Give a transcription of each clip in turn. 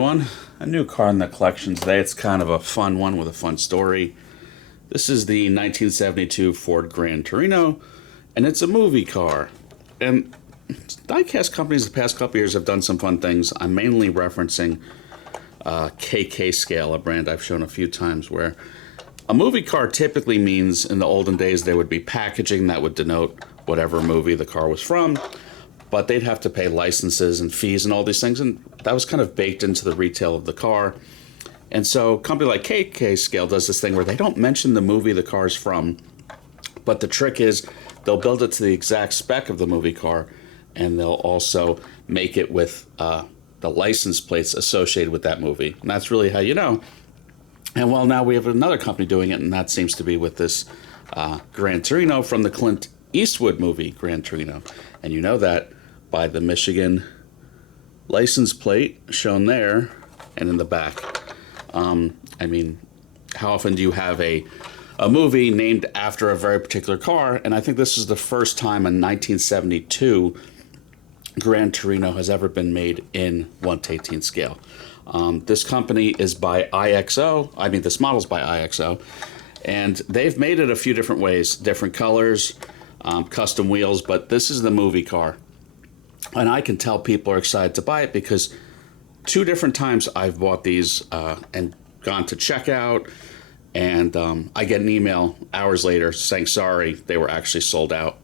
A new car in the collection today. It's kind of a fun one with a fun story. This is the 1972 Ford Gran Torino, and it's a movie car. And diecast companies the past couple years have done some fun things. I'm mainly referencing KK Scale, a brand I've shown a few times, where a movie car typically means in the olden days there would be packaging that would denote whatever movie the car was from, but they'd have to pay licenses and fees and all these things, and that was kind of baked into the retail of the car. And so a company like KK Scale does this thing where they don't mention the movie the car's from, but the trick is they'll build it to the exact spec of the movie car, and they'll also make it with the license plates associated with that movie. And that's really how you know. And well, now we have another company doing it, and that seems to be with this Gran Torino from the Clint Eastwood movie, Gran Torino. And you know that by the Michigan license plate shown there and in the back. I mean, how often do you have a movie named after a very particular car? And I think this is the first time in 1972 Gran Torino has ever been made in 1/18 scale. This company is by IXO. I mean, this model's by IXO. And they've made it a few different ways, different colors, custom wheels, but this is the movie car. And I can tell people are excited to buy it because 2 different times I've bought these and gone to checkout, and I get an email hours later saying, sorry, they were actually sold out.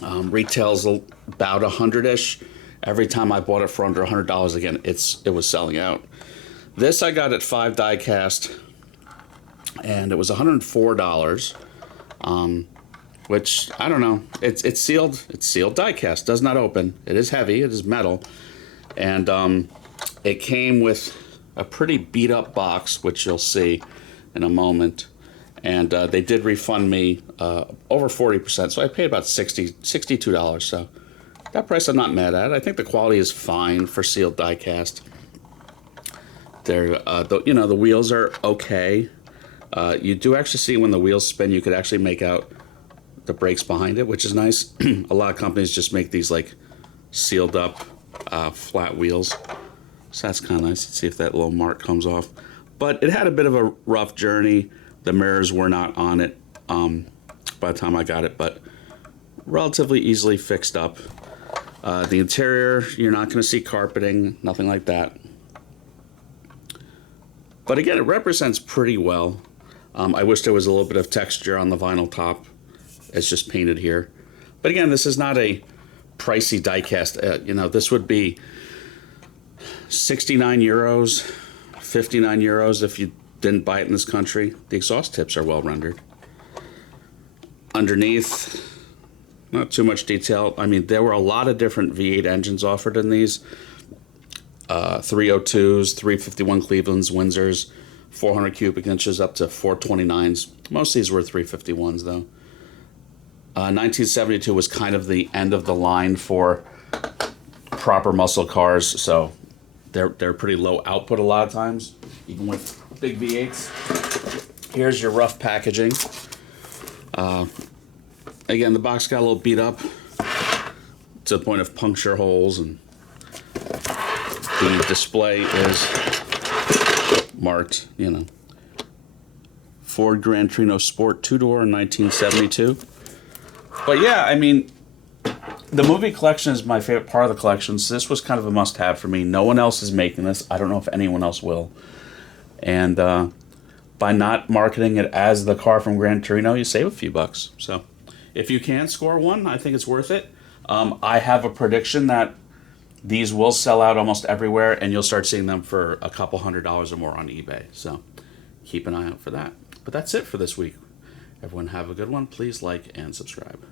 Retails about 100-ish. Every time I bought it for under $100, again, it was selling out. This I got at 5 Diecast, and it was $104. Which, I don't know, it's sealed die-cast, does not open. It is heavy, it is metal, and it came with a pretty beat-up box, which you'll see in a moment, and they did refund me over 40%, so I paid about $62, so that price I'm not mad at. I think the quality is fine for sealed die-cast. The wheels are okay. You do actually see when the wheels spin, you could actually make out the brakes behind it, which is nice. A lot of companies just make these like sealed up flat wheels, so that's kind of nice. Let's see if that little mark comes off. But it had a bit of a rough journey. The mirrors were not on it by the time I got it, but relatively easily fixed up. The interior, you're not going to see carpeting, nothing like that. But again, it represents pretty well. I wish there was a little bit of texture on the vinyl top. It's just painted here. But again, this is not a pricey diecast. This would be 69 euros, 59 euros if you didn't buy it in this country. The exhaust tips are well rendered. Underneath, not too much detail. I mean, there were a lot of different V8 engines offered in these. 302s, 351 Clevelands, Windsors, 400 cubic inches up to 429s. Most of these were 351s though. 1972 was kind of the end of the line for proper muscle cars, so they're pretty low output a lot of times, even with big V8s. Here's your rough packaging. Again, the box got a little beat up to the point of puncture holes, and the display is marked, Ford Gran Torino Sport 2-door in 1972. But yeah, I mean, the movie collection is my favorite part of the collection, so this was kind of a must-have for me. No one else is making this. I don't know if anyone else will. And by not marketing it as the car from Gran Torino, you save a few bucks. So if you can score one, I think it's worth it. I have a prediction that these will sell out almost everywhere, and you'll start seeing them for a couple $100s or more on eBay. So keep an eye out for that. But that's it for this week. Everyone have a good one. Please like and subscribe.